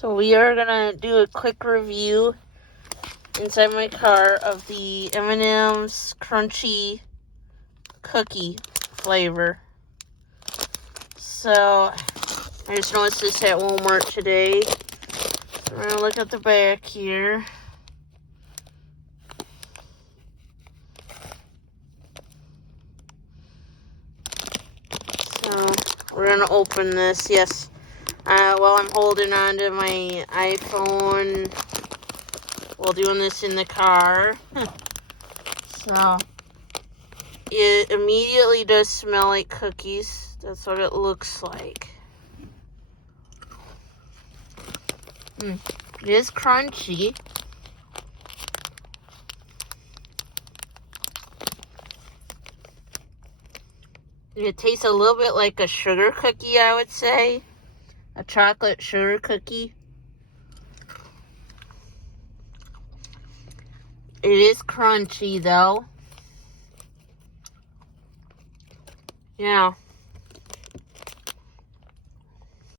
So we are gonna do a quick review inside my car of the M&M's Crunchy Cookie flavor. So I just noticed this at Walmart today. So we're gonna look at the back here. So we're gonna open this. Yes. While I'm holding on to my iPhone while doing this in the car. So, it immediately does smell like cookies. That's what it looks like. It is crunchy. It tastes a little bit like a sugar cookie, I would say. A chocolate sugar cookie. It is crunchy, though. Yeah.